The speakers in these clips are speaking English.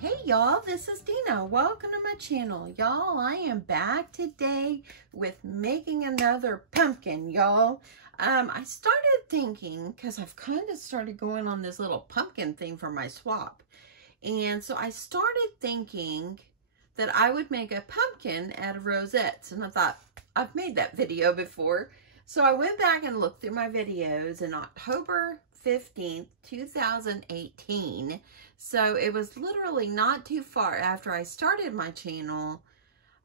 Hey y'all, this is Deanna. Welcome to my channel. Y'all, I am back today with making another pumpkin, y'all. I started thinking, because I've kind of started going on this little pumpkin thing for my swap. And so I started thinking that I would make a pumpkin out of rosettes. And I thought, I've made that video before. So I went back and looked through my videos in October 15th, 2018. So it was literally not too far after I started my channel.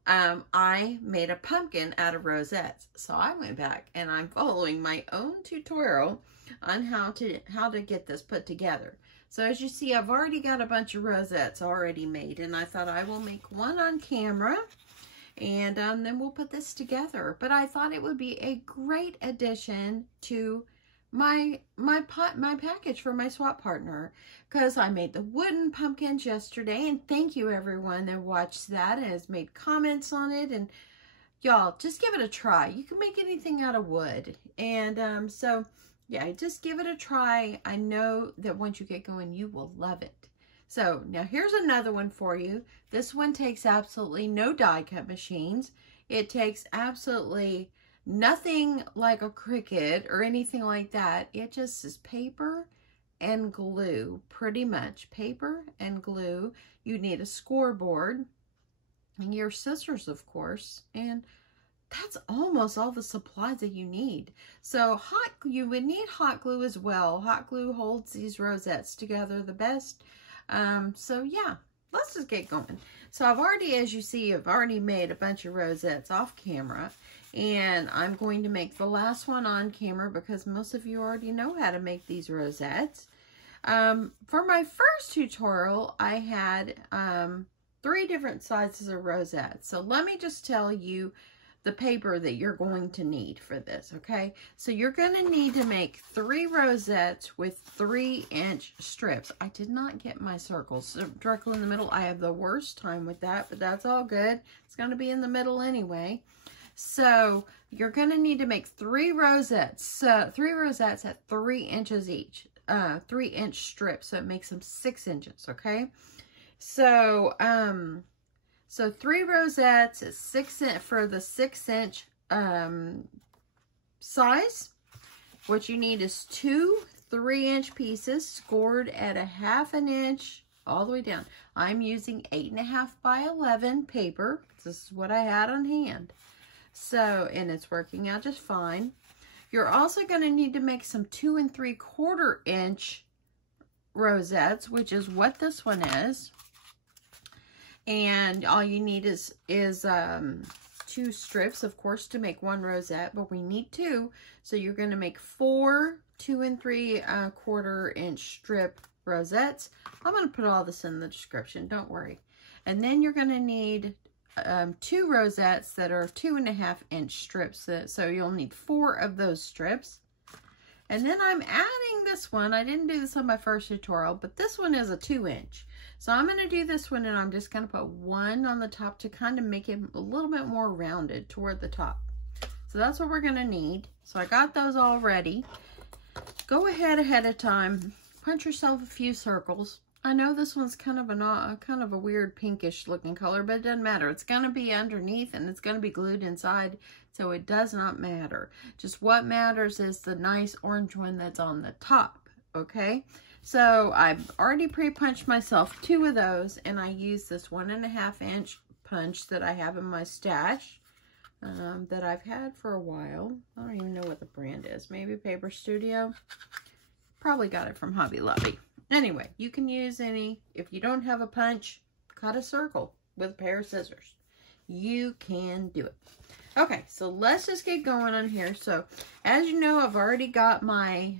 I made a pumpkin out of rosettes. So I went back and I'm following my own tutorial on how to get this put together. So as you see, I've already got a bunch of rosettes already made, and I thought I will make one on camera. And then we'll put this together. But I thought it would be a great addition to my package for my swap partner, because I made the wooden pumpkins yesterday, and thank you everyone that watched that and has made comments on it. And y'all, just give it a try. You can make anything out of wood. And so yeah, just give it a try. I know that once you get going, you will love it. So now here's another one for you. This one takes absolutely no die cut machines. It takes absolutely nothing like a Cricut or anything like that. It just is paper and glue, pretty much. Paper and glue. You need a scoreboard and your scissors, of course, and that's almost all the supplies that you need. So you would need hot glue as well. Hot glue holds these rosettes together the best. So yeah, let's just get going. So I've already, as you see, I've already made a bunch of rosettes off camera, and I'm going to make the last one on camera because most of you already know how to make these rosettes. For my first tutorial, I had 3 different sizes of rosettes. So let me just tell you the paper that you're going to need for this, okay? So you're going to need to make 3 rosettes with 3-inch strips. I did not get my circles directly in the middle. I have the worst time with that, but that's all good. It's going to be in the middle anyway. So you're going to need to make 3 rosettes. So 3 rosettes at 3 inches each, 3-inch strips. So it makes them 6 inches, okay? So, so 3 rosettes is 6 inch for the 6-inch size. What you need is 2 3-inch pieces scored at 1/2 inch all the way down. I'm using 8.5 by 11 paper. This is what I had on hand. So, and it's working out just fine. You're also going to need to make some 2 3/4 inch rosettes, which is what this one is. And all you need is 2 strips, of course, to make 1 rosette, but we need 2. So you're going to make 4 2 3/4 inch strip rosettes. I'm going to put all this in the description, don't worry. And then you're going to need 2 rosettes that are 2.5 inch strips. So you'll need 4 of those strips. And then I'm adding this one. I didn't do this on my first tutorial, but this one is a 2-inch. So I'm going to do this one, and I'm just going to put 1 on the top to kind of make it a little bit more rounded toward the top. So that's what we're going to need. So I got those all ready. Go ahead of time. Punch yourself a few circles. I know this one's kind of a weird pinkish looking color, but it doesn't matter. It's going to be underneath and it's going to be glued inside, so it does not matter. Just what matters is the nice orange one that's on the top, okay? So I've already pre-punched myself 2 of those, and I use this 1.5 inch punch that I have in my stash that I've had for a while. I don't even know what the brand is. Maybe Paper Studio. Probably got it from Hobby Lobby. Anyway, you can use any. If you don't have a punch, cut a circle with a pair of scissors. You can do it. Okay, so let's just get going on here. So, as you know, I've already got my,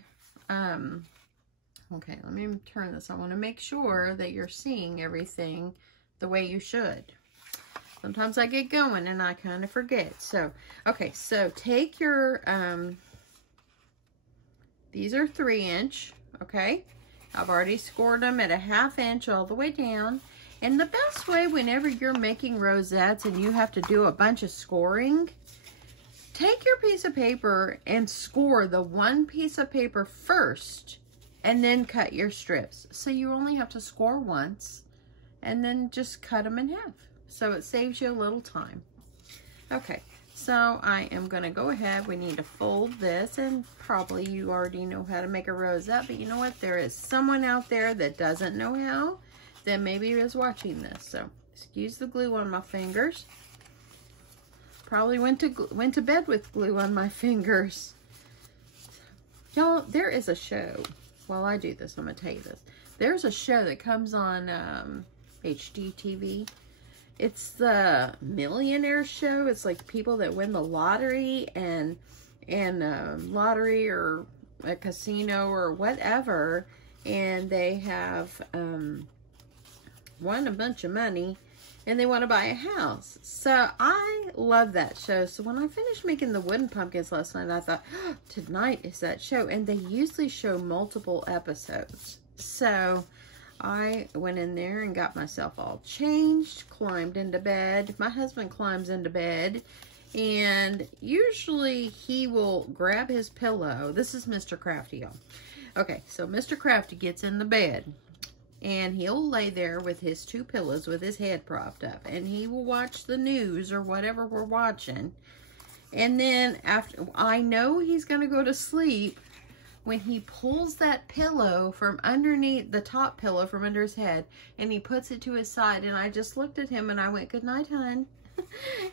okay, let me turn this. I want to make sure that you're seeing everything the way you should. Sometimes I get going and I kind of forget. So, okay, so take your, these are 3-inch, okay? I've already scored them at 1/2 inch all the way down. And the best way whenever you're making rosettes and you have to do a bunch of scoring, take your piece of paper and score the 1 piece of paper first and then cut your strips. So you only have to score once and then just cut them in half. So it saves you a little time. Okay, so I am gonna go ahead. We need to fold this, and probably you already know how to make a rosette, but you know what? There is someone out there that doesn't know how, that maybe is watching this. So excuse the glue on my fingers. Probably went to bed with glue on my fingers. Y'all, there is a show. While I do this, I'm gonna tell you this. There's a show that comes on HGTV. It's the Millionaire Show. It's like people that win the lottery and lottery or a casino or whatever, and they have won a bunch of money, and they want to buy a house. So I love that show. So when I finished making the wooden pumpkins last night, I thought, oh, tonight is that show. And they usually show multiple episodes. So I went in there and got myself all changed, climbed into bed. My husband climbs into bed, and usually he will grab his pillow. This is Mr. Crafty, y'all. Okay, so Mr. Crafty gets in the bed, and he'll lay there with his two pillows with his head propped up, and he will watch the news or whatever we're watching. And then after, I know he's going to go to sleep when he pulls that pillow from underneath, the top pillow from under his head, and he puts it to his side. And I just looked at him and I went, "Good night, hon."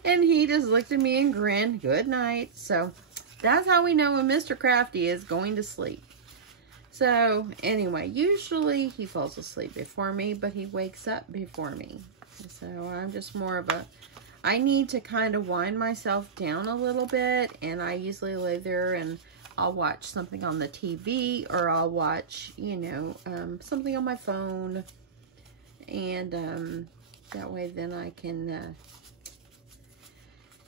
And he just looked at me and grinned, "Good night." So that's how we know when Mr. Crafty is going to sleep. So anyway, usually he falls asleep before me, but he wakes up before me. So I'm just more of a, I need to kind of wind myself down a little bit, and I usually lay there and I'll watch something on the TV, or I'll watch, you know, something on my phone, and that way then I can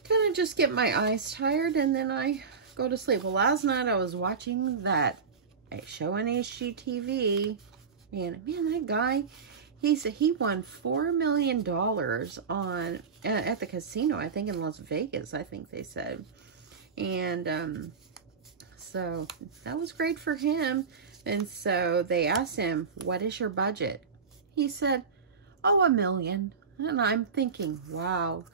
kind of just get my eyes tired, and then I go to sleep. Well, last night I was watching that show on HGTV, and man, that guy, he said he won $4 million on at the casino, I think in Las Vegas, I think they said. And so that was great for him. And so they asked him, "What is your budget?" He said, "Oh, $1 million." And I'm thinking, wow.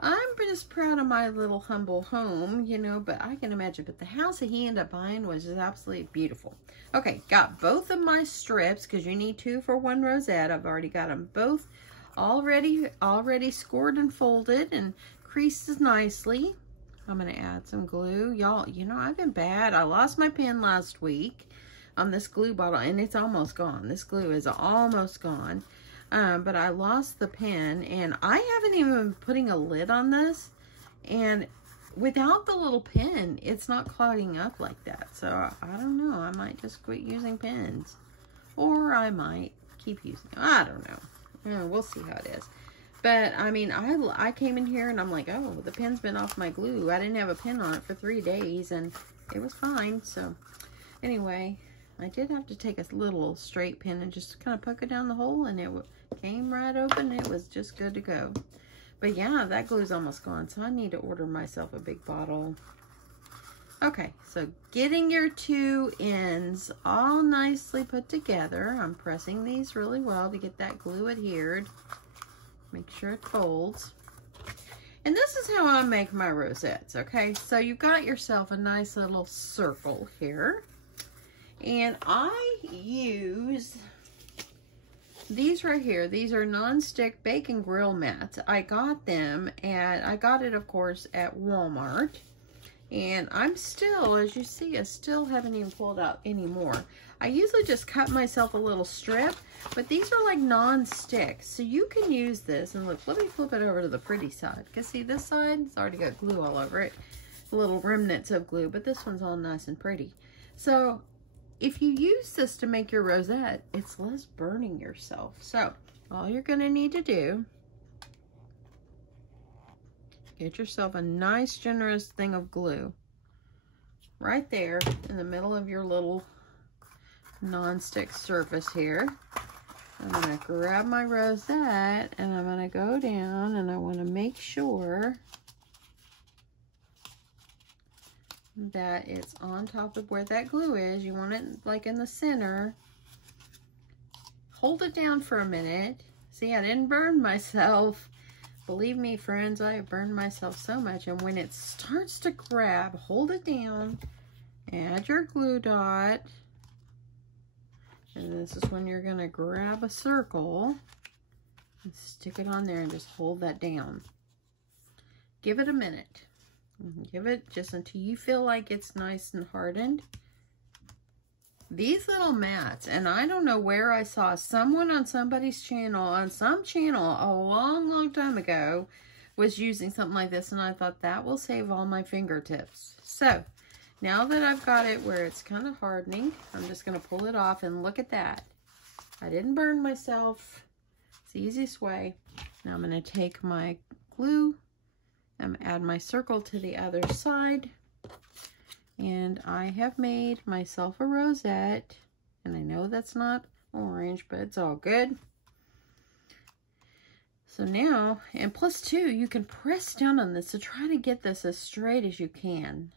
I'm just proud of my little humble home, you know, but I can imagine. But the house that he ended up buying was just absolutely beautiful. Okay, got both of my strips, because you need 2 for 1 rosette. I've already got them both already scored and folded and creased nicely. I'm going to add some glue. Y'all, you know, I've been bad. I lost my pen last week on this glue bottle, and it's almost gone. This glue is almost gone. But I lost the pen, and I haven't even been putting a lid on this. And without the little pin, it's not clogging up like that. So I don't know. I might just quit using pens, or I might keep using them. I don't know. We'll see how it is. But I mean, I came in here and I'm like, oh, the pen's been off my glue. I didn't have a pen on it for 3 days, and it was fine. So anyway, I did have to take a little straight pin and just kind of poke it down the hole, and it came right open. It was just good to go. But yeah, that glue's almost gone, so I need to order myself a big bottle. Okay, so getting your 2 ends all nicely put together. I'm pressing these really well to get that glue adhered. Make sure it folds. And this is how I make my rosettes, okay? So you've got yourself a nice little circle here. And I use these right here. These are non-stick bacon grill mats. I got them, and I got it, of course, at Walmart. And I'm still, as you see, I still haven't even pulled out any more. I usually just cut myself a little strip, but these are like non-stick. So you can use this, and look, let me flip it over to the pretty side. Because see, this side, it's already got glue all over it. Little remnants of glue, but this one's all nice and pretty. So if you use this to make your rosette, it's less burning yourself. So all you're gonna need to do, get yourself a nice generous thing of glue right there in the middle of your little non-stick surface here. I'm gonna grab my rosette, and I'm gonna go down, and I want to make sure that it's on top of where that glue is. You want it like in the center. hold it down for a minute. See, I didn't burn myself. Believe me, friends, I have burned myself so much. And when it starts to grab, hold it down, add your glue dot. And this is when you're going to grab a circle and stick it on there and just hold that down. Give it a minute. Give it just until you feel like it's nice and hardened. These little mats, and I don't know where I saw someone on somebody's channel, on some channel a long time ago, was using something like this, and I thought that will save all my fingertips. So now that I've got it where it's kind of hardening, I'm just going to pull it off, and look at that. I didn't burn myself. It's the easiest way. Now I'm going to take my glue, I'm going to add my circle to the other side. And I have made myself a rosette, and I know that's not orange, but it's all good. So now, and plus too, you can press down on this to try to get this as straight as you can,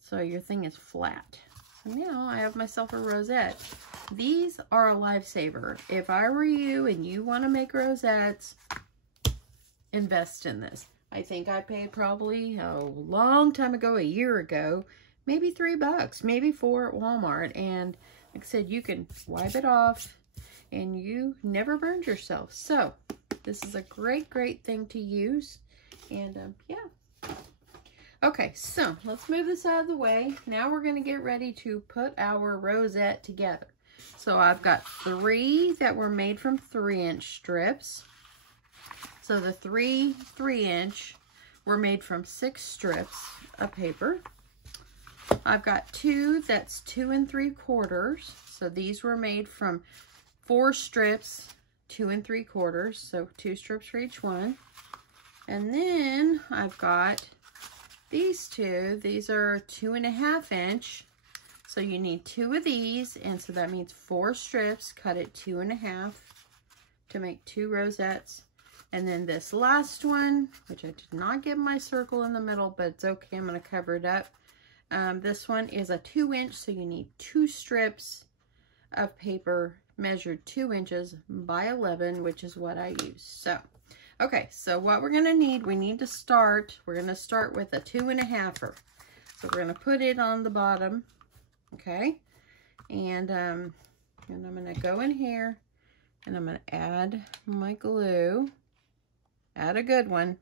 so your thing is flat. So now I have myself a rosette. These are a lifesaver. If I were you and you want to make rosettes, invest in this. I think I paid probably a long time ago, a year ago, maybe $3, maybe $4 at Walmart. And like I said, you can wipe it off and you never burned yourself. So this is a great thing to use. And yeah. Okay, so let's move this out of the way. Now we're going to get ready to put our rosette together. So I've got 3 that were made from 3-inch strips. So the 3-inch were made from 6 strips of paper. I've got 2 that's 2 3/4. So these were made from 4 strips, 2 3/4. So 2 strips for each one. And then I've got these 2. These are 2.5-inch. So you need 2 of these. And so that means 4 strips cut at 2.5 to make 2 rosettes. And then this last one, which I did not get my circle in the middle, but it's okay, I'm going to cover it up. This one is a 2-inch, so you need 2 strips of paper measured 2 inches by 11, which is what I use. So, okay, so what we're going to need, we're going to start with a 2.5-er. So we're going to put it on the bottom, okay? And I'm going to go in here, and I'm going to add my glue. Add a good one.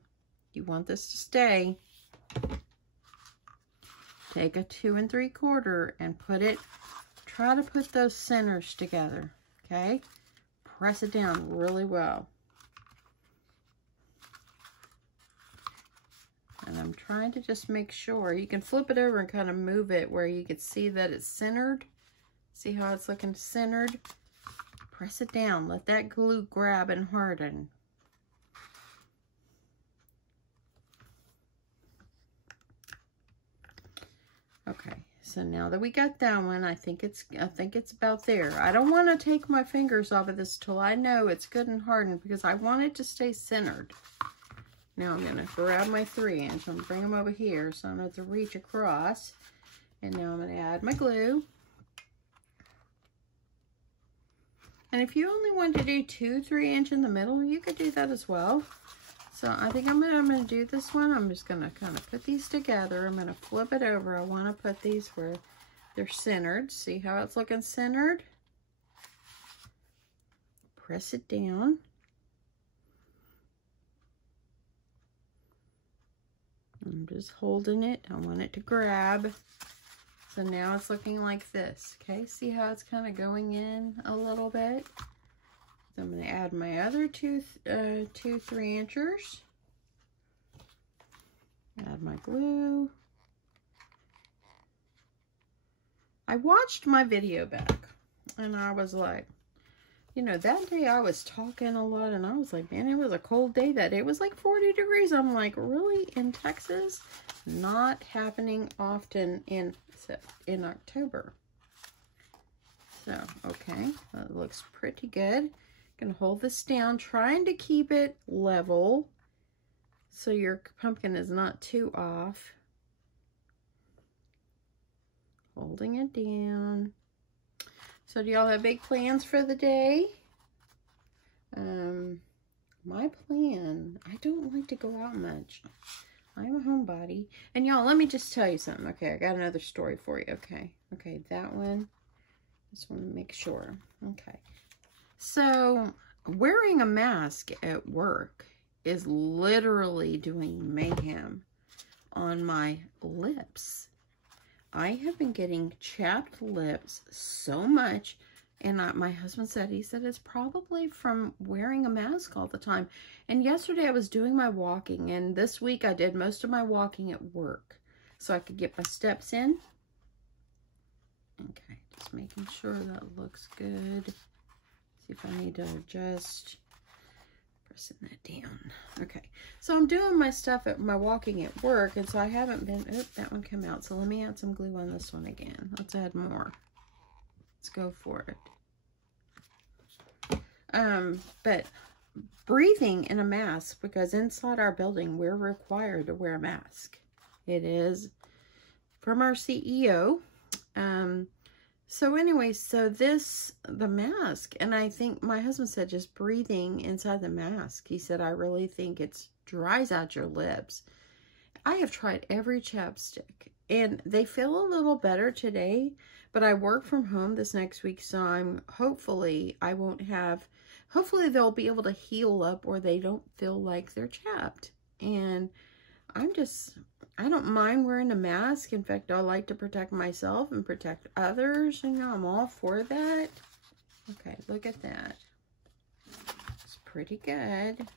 You want this to stay. Take a 2 3/4 and put it, try to put those centers together, okay? Press it down really well. And I'm trying to just make sure. You can flip it over and kind of move it where you can see that it's centered. See how it's looking centered? Press it down. Let that glue grab and harden. Okay, so now that we got that one, I think it's about there. I don't want to take my fingers off of this till I know it's good and hardened, because I want it to stay centered. Now I'm going to grab my 3-inch. I'm going to bring them over here, so I'm going to have to reach across. And now I'm going to add my glue. And if you only want to do 2 3-inch in the middle, you could do that as well. So I think I'm going to do this one. I'm just going to kind of put these together. I'm going to flip it over. I want to put these where they're centered. See how it's looking centered? Press it down. I'm just holding it. I want it to grab. So now it's looking like this. Okay, see how it's kind of going in a little bit? So I'm going to add my other two 3-inchers. Add my glue. I watched my video back, and I was like, you know, that day I was talking a lot, and I was like, man, it was a cold day that day. It was like 40 degrees. I'm like, really? In Texas? Not happening often in October. So, okay, that looks pretty good. Gonna hold this down, trying to keep it level so your pumpkin is not too off. Holding it down. So do y'all have big plans for the day? My plan, I don't like to go out much. I'm a homebody. And y'all, let me just tell you something. Okay, I got another story for you. Okay, that one. Just want to make sure. Okay. So, wearing a mask at work is literally doing mayhem on my lips. I have been getting chapped lips so much. And my husband said, he said, it's probably from wearing a mask all the time. And yesterday I was doing my walking. And this week I did most of my walking at work. So I could get my steps in. Okay, just making sure that looks good. See if I need to adjust. Pressing that down. Okay, so I'm doing my stuff at my walking at work. And so I haven't been, oh, that one came out. So let me add some glue on this one again. Let's add more. Let's go for it. But breathing in a mask, because inside our building, we're required to wear a mask. It is from our CEO. So anyway, so the mask, and I think my husband said just breathing inside the mask. He said, I really think it dries out your lips. I have tried every chapstick, and they feel a little better today. But I work from home this next week, so hopefully they'll be able to heal up or they don't feel like they're chapped. And I don't mind wearing a mask. In fact, I like to protect myself and protect others. And I'm all for that. Okay, look at that. It's pretty good.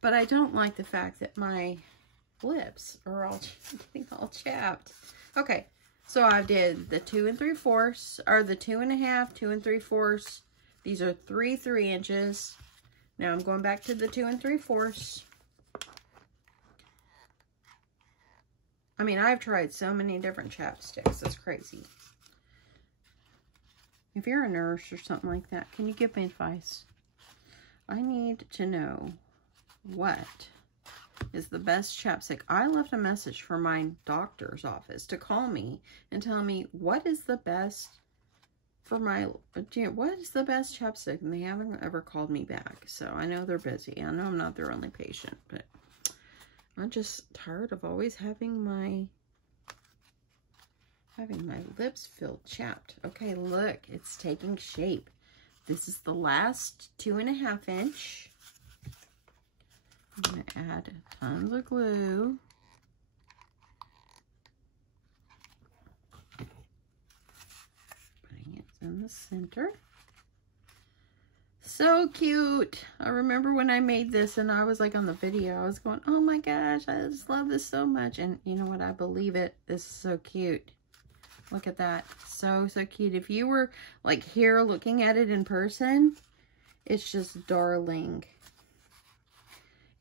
But I don't like the fact that my lips are all getting all chapped. Okay, so I did the 2 3/4, or the 2 1/2, 2 3/4. These are 3 inches. Now I'm going back to the 2 3/4. I mean, I've tried so many different chapsticks. It's crazy. If you're a nurse or something like that, can you give me advice? I need to know what is the best chapstick. I left a message for my doctor's office to call me and tell me what is the best for what is the best chapstick, and they haven't ever called me back. So I know they're busy. I know I'm not their only patient, but I'm just tired of always having my lips feel chapped. Okay, look, it's taking shape. This is the last 2 1/2 inch. I'm going to add tons of glue. Putting it in the center. So cute. I remember when I made this and I was like on the video, I was going, oh my gosh, I just love this so much. And you know what? I believe it. This is so cute. Look at that. So cute. If you were like here looking at it in person, it's just darling.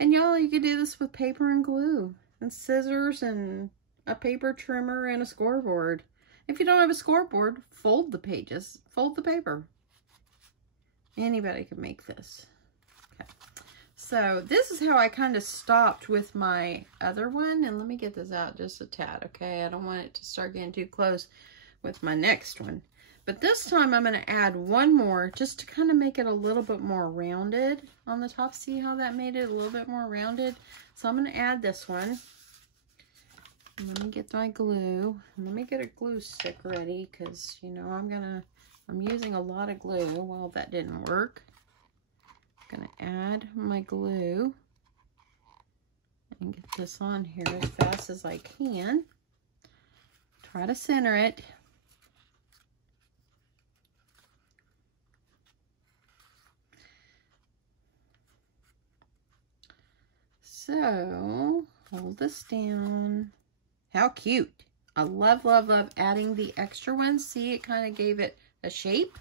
And y'all, you could do this with paper and glue and scissors and a paper trimmer and a scoreboard. If you don't have a scoreboard, fold the pages, fold the paper. Anybody can make this. Okay. So this is how I kind of stopped with my other one. And let me get this out just a tad, okay? I don't want it to start getting too close with my next one. But this time I'm going to add one more just to kind of make it a little bit more rounded on the top. See how that made it a little bit more rounded? So I'm going to add this one. Let me get my glue. Let me get a glue stick ready because, you know, I'm using a lot of glue. Well, that didn't work. I'm going to add my glue and get this on here as fast as I can. Try to center it. So, hold this down. How cute. I love, love, love adding the extra ones. See, it kind of gave it a shape.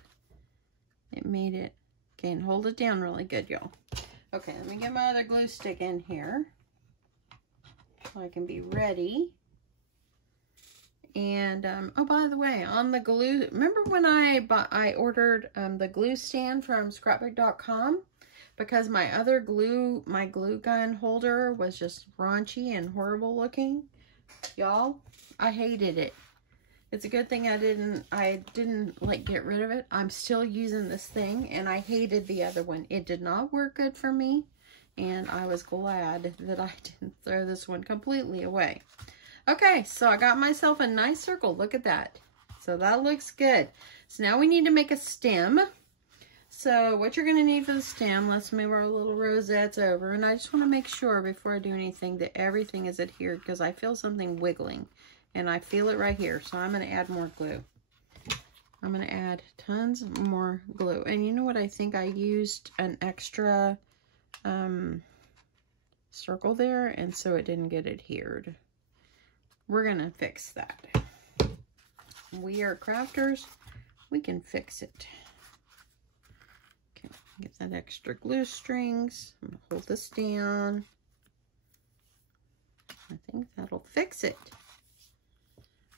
It made it. Okay, and hold it down really good, y'all. Okay, let me get my other glue stick in here so I can be ready. And, oh, by the way, on the glue, remember when I ordered the glue stand from scrapbook.com? Because my other glue, my glue gun holder was just raunchy and horrible looking. Y'all, I hated it. It's a good thing I didn't like get rid of it. I'm still using this thing, and I hated the other one. It did not work good for me, and I was glad that I didn't throw this one completely away. Okay, so I got myself a nice circle. Look at that. So that looks good. So now we need to make a stem. So what you're going to need for the stem, let's move our little rosettes over. And I just want to make sure before I do anything that everything is adhered, because I feel something wiggling. And I feel it right here. So I'm going to add more glue. I'm going to add tons more glue. And you know what? I think I used an extra circle there. And so it didn't get adhered. We're going to fix that. We are crafters. We can fix it. Okay, get that extra glue strings. I'm going to hold this down. I think that'll fix it.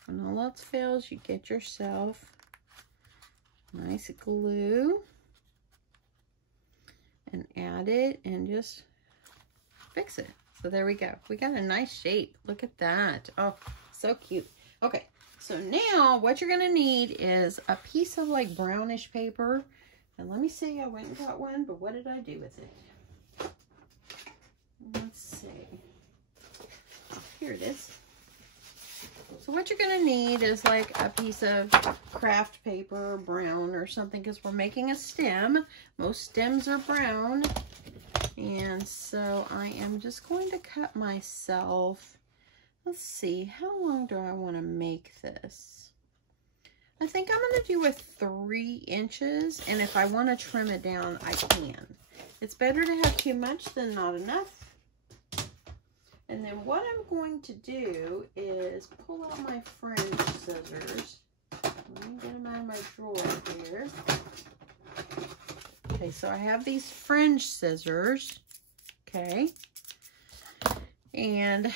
When all else fails, you get yourself nice glue and add it and just fix it. So there we go. We got a nice shape. Look at that. Oh, so cute. Okay, so now what you're going to need is a piece of like brownish paper. And let me see, I went and got one, but what did I do with it? Let's see. Oh, here it is. So what you're going to need is like a piece of craft paper, brown or something, because we're making a stem. Most stems are brown. And so I am just going to cut myself, let's see, how long do I want to make this? I think I'm going to do a 3 inches, and if I want to trim it down, I can. It's better to have too much than not enough. And then what I'm going to do is pull out my French scissors. Let me get them out of my drawer here. Okay, so I have these French scissors. Okay. And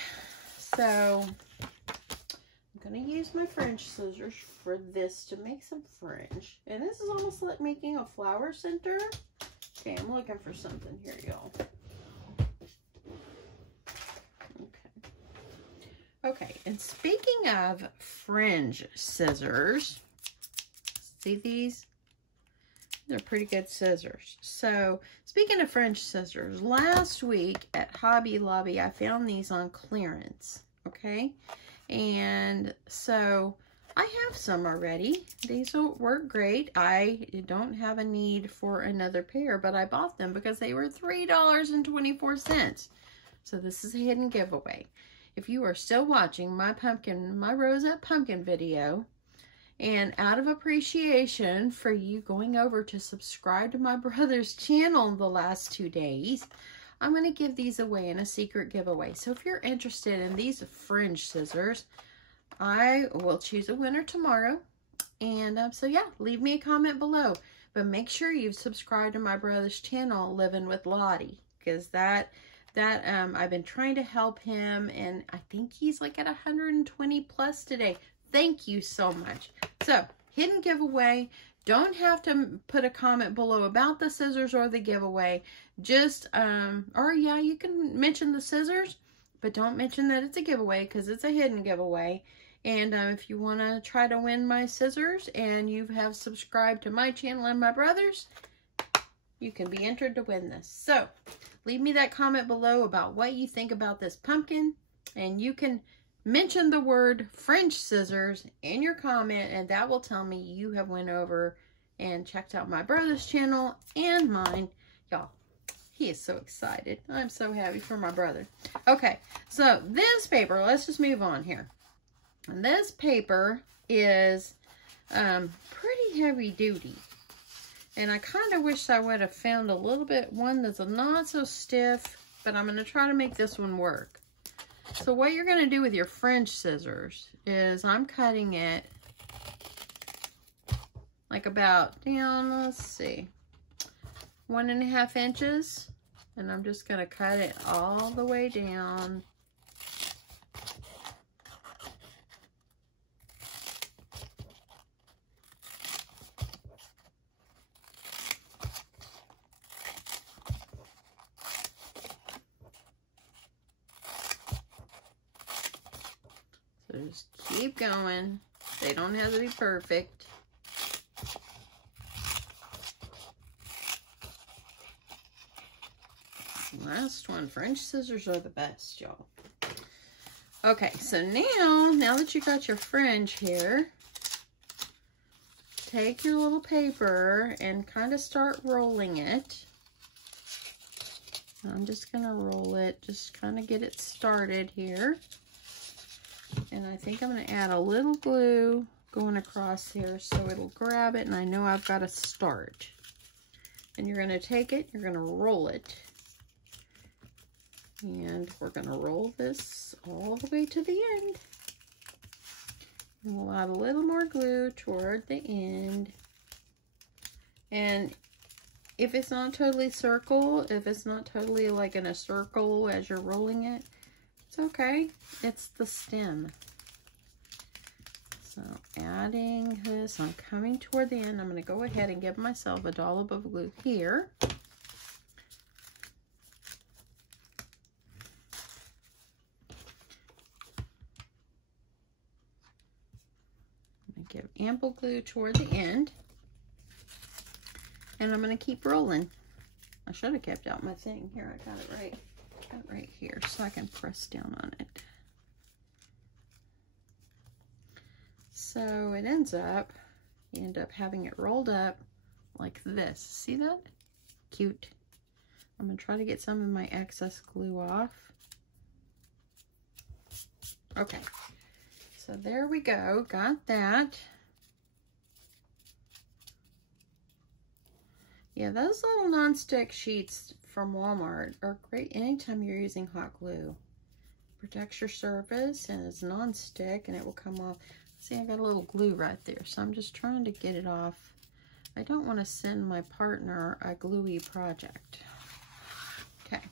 so I'm going to use my French scissors for this to make some fringe. And this is almost like making a flower center. Okay, I'm looking for something here, y'all. Okay, and speaking of fringe scissors, see these? They're pretty good scissors. So, speaking of fringe scissors, last week at Hobby Lobby, I found these on clearance, okay? And so, I have some already. These will work great. I don't have a need for another pair, but I bought them because they were $3.24. So, this is a hidden giveaway. If you are still watching my Rosette pumpkin video, and out of appreciation for you going over to subscribe to my brother's channel the last 2 days, I'm going to give these away in a secret giveaway. So if you're interested in these fringe scissors, I will choose a winner tomorrow. And so yeah, leave me a comment below. But make sure you've subscribed to my brother's channel, Livin with Lottie, because I've been trying to help him, and I think he's like at 120 plus today. Thank you so much. So, hidden giveaway. Don't have to put a comment below about the scissors or the giveaway. Just, or yeah, you can mention the scissors, but don't mention that it's a giveaway because it's a hidden giveaway. And if you want to try to win my scissors and you have subscribed to my channel and my brother's, you can be entered to win this. So, leave me that comment below about what you think about this pumpkin. And you can mention the word French scissors in your comment, and that will tell me you have went over and checked out my brother's channel and mine. Y'all, he is so excited. I'm so happy for my brother. Okay, so this paper, let's just move on here. And this paper is pretty heavy duty. And I kind of wish I would have found a little bit, one that's not so stiff, but I'm going to try to make this one work. So what you're going to do with your French scissors is I'm cutting it like about down, let's see, 1.5 inches. And I'm just going to cut it all the way down. So just keep going. They don't have to be perfect. Last one. French scissors are the best, y'all. Okay, so now that you got your fringe here, take your little paper and kind of start rolling it. I'm just going to roll it, just kind of get it started here. And I think I'm going to add a little glue going across here so it'll grab it, and I know I've got to start. And you're going to take it, you're going to roll it. And we're going to roll this all the way to the end. And we'll add a little more glue toward the end. And if it's not totally circle, if it's not totally like in a circle as you're rolling it, it's okay. It's the stem. So adding this, I'm coming toward the end. I'm going to go ahead and give myself a dollop of glue here. Give ample glue toward the end, and I'm going to keep rolling. I should have kept out my thing here. I got it right here so I can press down on it. So it ends up, you end up having it rolled up like this. See that? Cute. I'm going to try to get some of my excess glue off. Okay. So there we go, got that. Yeah, those little non-stick sheets from Walmart are great anytime you're using hot glue. Protects your surface and it's non-stick and it will come off. See, I got a little glue right there, so I'm just trying to get it off. I don't want to send my partner a gluey project. Okay.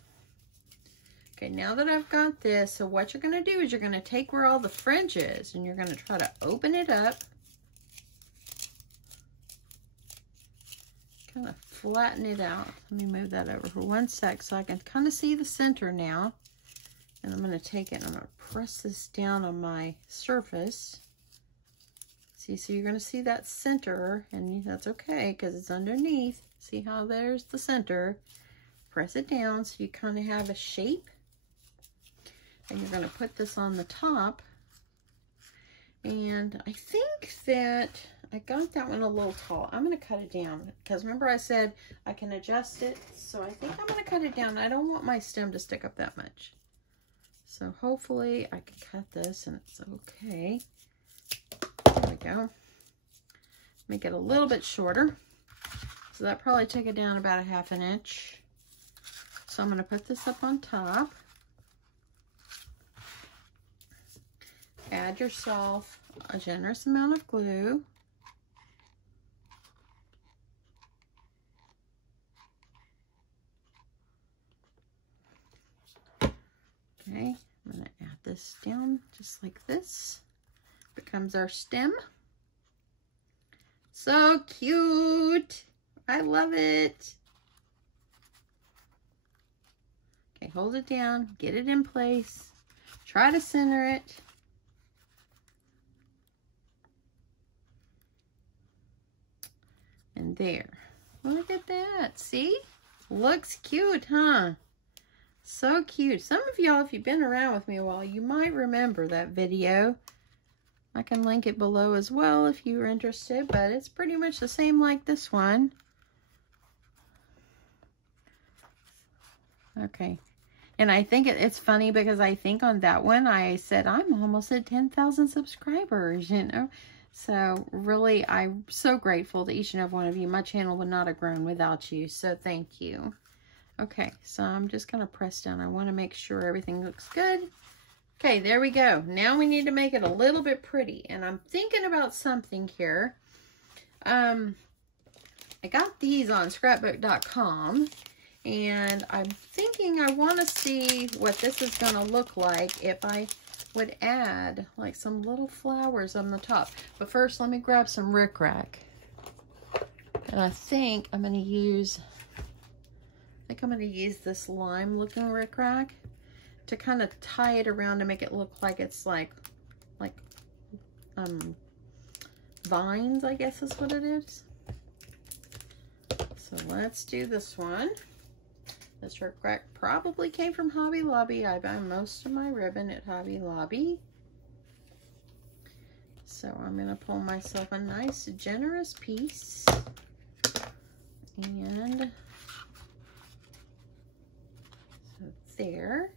Okay, now that I've got this, so what you're going to do is you're going to take where all the fringe is and you're going to try to open it up. Kind of flatten it out. Let me move that over for 1 sec so I can kind of see the center now. And I'm going to take it and I'm going to press this down on my surface. See, so you're going to see that center, and that's okay because it's underneath. See how there's the center. Press it down so you kind of have a shape. And you're going to put this on the top. And I think that I got that one a little tall. I'm going to cut it down because remember I said I can adjust it. So I think I'm going to cut it down. I don't want my stem to stick up that much. So hopefully I can cut this and it's okay. There we go. Make it a little bit shorter. So that probably took it down about 1/2 inch. So I'm going to put this up on top. Add yourself a generous amount of glue. Okay, I'm going to add this down just like this. Becomes our stem. So cute. I love it. Okay, hold it down, get it in place. Try to center it. And there. Look at that. See? Looks cute, huh? So cute. Some of y'all, if you've been around with me a while, you might remember that video. I can link it below as well if you're interested, but it's pretty much the same like this one. Okay. And I think it's funny because I think on that one I said I'm almost at 10,000 subscribers, you know. So really, I'm so grateful to each and every one of you. My channel would not have grown without you, so thank you. Okay, so I'm just going to press down. I want to make sure everything looks good. Okay, there we go. Now we need to make it a little bit pretty, and I'm thinking about something here. I got these on scrapbook.com, and I'm thinking I want to see what this is going to look like if I would add like some little flowers on the top. But first, let me grab some rickrack. And I think I'm going to use, this lime looking rickrack to kind of tie it around to make it look like it's like vines, I guess is what it is. So let's do this one. This rickrack probably came from Hobby Lobby. I buy most of my ribbon at Hobby Lobby. So I'm going to pull myself a nice generous piece. And so there.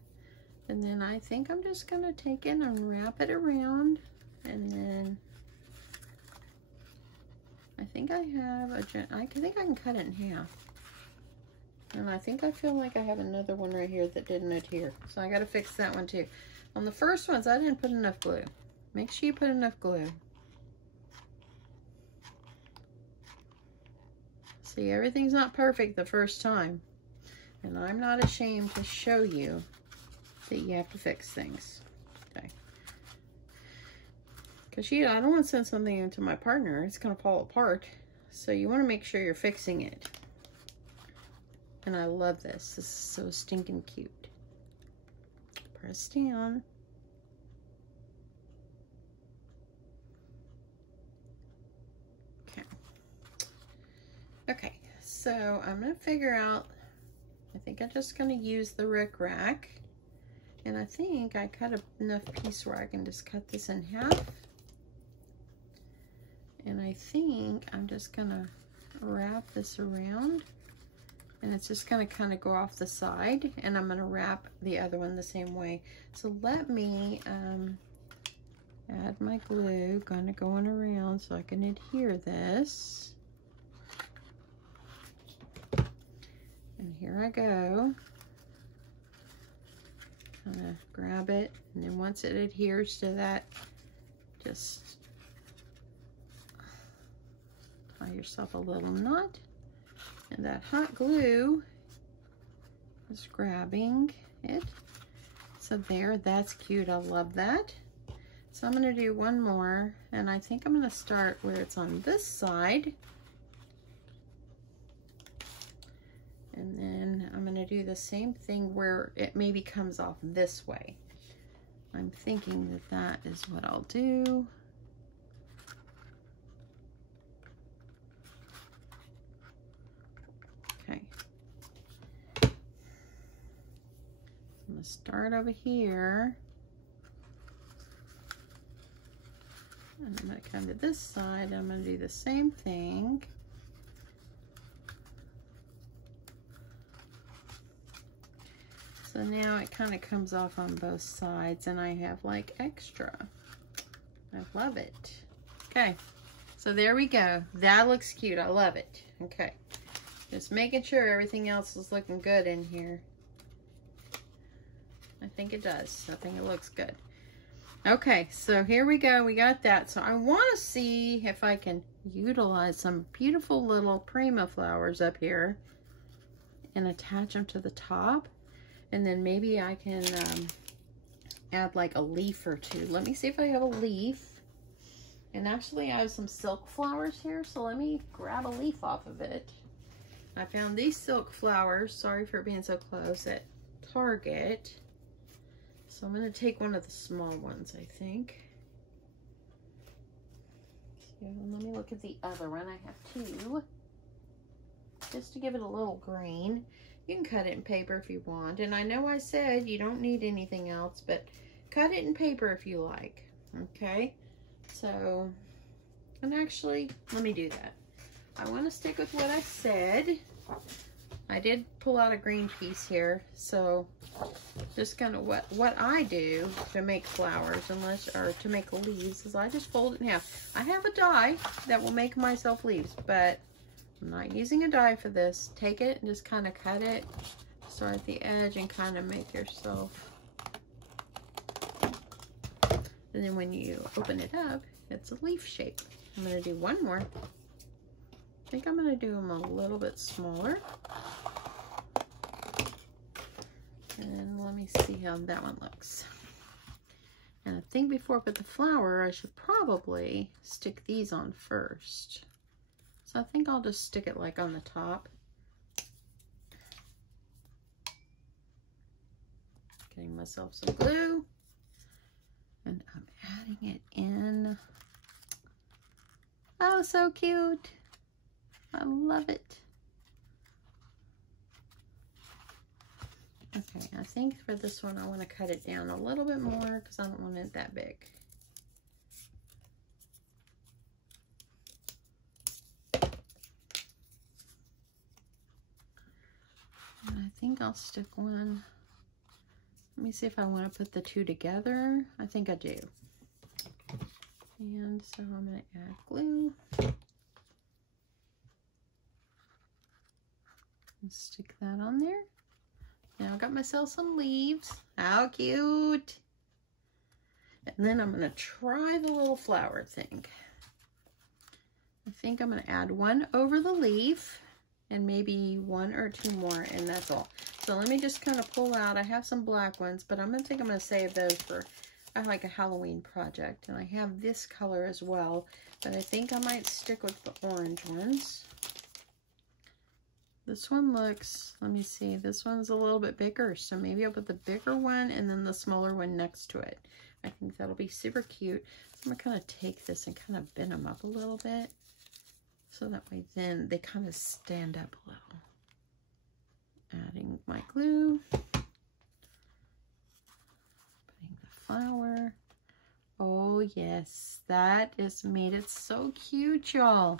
And then I think I'm just going to take it and wrap it around. And then I think I have I think I can cut it in half. And I think I feel like I have another one right here that didn't adhere. So I got to fix that one too. On the first ones, I didn't put enough glue. Make sure you put enough glue. See, everything's not perfect the first time. And I'm not ashamed to show you that you have to fix things. Okay. Because I don't want to send something into my partner. It's going to fall apart. So you want to make sure you're fixing it. And I love this. This is so stinking cute. Press down. Okay. Okay, so I'm going to figure out, I think I'm just going to use the rickrack. And I think I cut enough piece where I can just cut this in half. And I think I'm just going to wrap this around. And it's just going to kind of go off the side. And I'm going to wrap the other one the same way. So let me add my glue. Kind of going around so I can adhere this. And here I go. Kind of grab it. And then once it adheres to that, just tie yourself a little knot. And that hot glue is grabbing it. So there, that's cute. I love that. So I'm going to do one more. And I think I'm going to start where it's on this side. And then I'm going to do the same thing where it maybe comes off this way. I'm thinking that that is what I'll do. Okay. I'm going to start over here. And I'm going to come to this side. I'm going to do the same thing. So now it kind of comes off on both sides and I have like extra. I love it. Okay, so there we go. That looks cute. I love it. Okay, just making sure everything else is looking good in here. I think it does. I think it looks good. Okay, so here we go. We got that. So I want to see if I can utilize some beautiful little Prima flowers up here and attach them to the top. And then maybe I can add like a leaf or two. Let me see if I have a leaf. And actually I have some silk flowers here, so let me grab a leaf off of it. I found these silk flowers, sorry for being so close, at Target. So I'm going to take one of the small ones, I think. So let me look at the other one. I have two. Just to give it a little green. You can cut it in paper if you want. And I know I said you don't need anything else, but cut it in paper if you like. Okay? So, and actually, let me do that. I want to stick with what I said. I did pull out a green piece here. So, just kind of what I do to make flowers, or to make leaves, is I just fold it in half. I have a die that will make myself leaves, but I'm not using a die for this. Take it and just kind of cut it. Start at the edge and kind of make yourself. And then when you open it up, it's a leaf shape. I'm going to do one more. I think I'm going to do them a little bit smaller. And let me see how that one looks. And I think before I put the flower, I should probably stick these on first. So I think I'll just stick it like on the top. Getting myself some glue. And I'm adding it in Oh, so cute. I love it. Okay, I think for this one I want to cut it down a little bit more because I don't want it that big. And I think I'll stick one. Let me see if I want to put the two together. I think I do. And so I'm going to add glue. And stick that on there. Now I got myself some leaves. How cute. And then I'm going to try the little flower thing. I think I'm going to add one over the leaf and maybe one or two more, and that's all. So let me just kind of pull out. I have some black ones, but I'm going to save those for like a Halloween project. And I have this color as well, but I think I might stick with the orange ones. This one looks, let me see, this one's a little bit bigger, so maybe I'll put the bigger one and then the smaller one next to it. I think that'll be super cute. I'm going to kind of take this and kind of bend them up a little bit, so that way then they kind of stand up a little. Adding my glue. Putting the flower. Oh yes, that is made it so cute, y'all.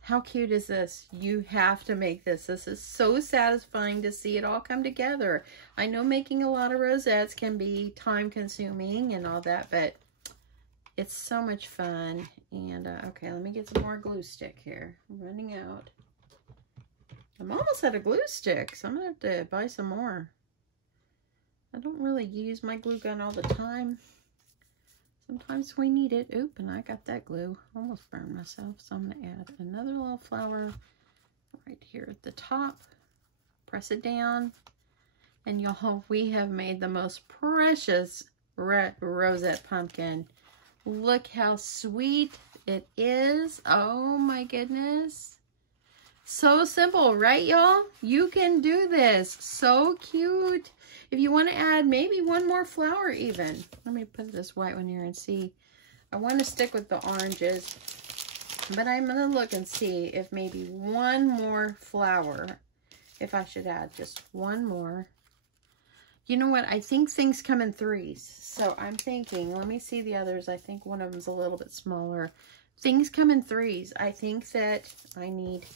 How cute is this? You have to make this. This is so satisfying to see it all come together. I know making a lot of rosettes can be time consuming and all that, but it's so much fun. And okay, let me get some more glue stick here. I'm running out. I'm almost out of glue stick, so I'm gonna have to buy some more. I don't really use my glue gun all the time. Sometimes we need it. Oop, and I got that glue. Almost burned myself. So I'm going to add another little flower right here at the top. Press it down. And y'all, we have made the most precious rosette pumpkin. Look how sweet it is. Oh my goodness. So simple, right y'all? You can do this. So cute. If you want to add maybe one more flower even. Let me put this white one here and see. I want to stick with the oranges, but I'm going to look and see if maybe one more flower, if I should add just one more. You know what? I think things come in threes. So I'm thinking, let me see the others. I think one of them's a little bit smaller. Things come in threes. I think that I need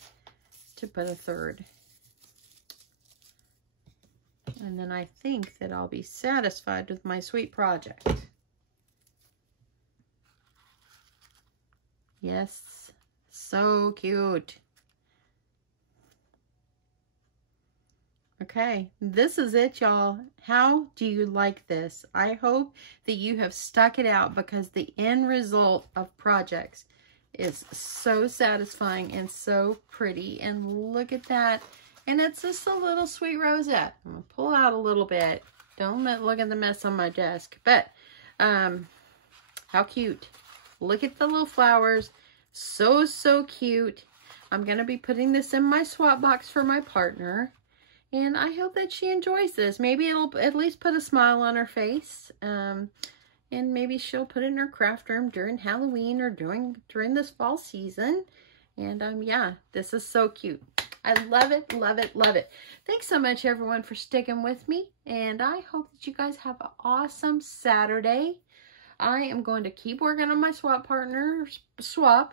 to put a third. And then I think that I'll be satisfied with my sweet project. Yes, so cute. Okay, this is it, y'all. How do you like this? I hope that you have stuck it out, because the end result of projects is so satisfying and so pretty. And look at that. And it's just a little sweet rosette. I'm going to pull out a little bit. Don't look at the mess on my desk. But how cute. Look at the little flowers. So, so cute. I'm going to be putting this in my swap box for my partner. And I hope that she enjoys this. Maybe it'll at least put a smile on her face. And maybe she'll put it in her craft room during Halloween or during this fall season. And yeah, this is so cute. I love it, love it, love it. Thanks so much, everyone, for sticking with me. And I hope that you guys have an awesome Saturday. I am going to keep working on my swap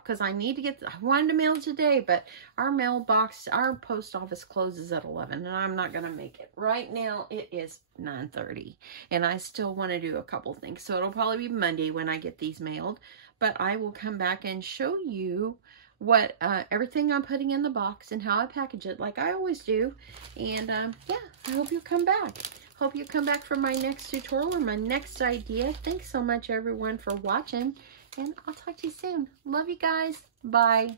because I need to get, I wanted to mail today, but our mailbox, our post office closes at 11, and I'm not going to make it. Right now, it is 9:30, and I still want to do a couple things. So it'll probably be Monday when I get these mailed, but I will come back and show you what everything I'm putting in the box and how I package it like I always do. And yeah, I hope you come back. Hope you come back for my next tutorial or my next idea. Thanks so much, everyone, for watching, and I'll talk to you soon. Love you guys. Bye.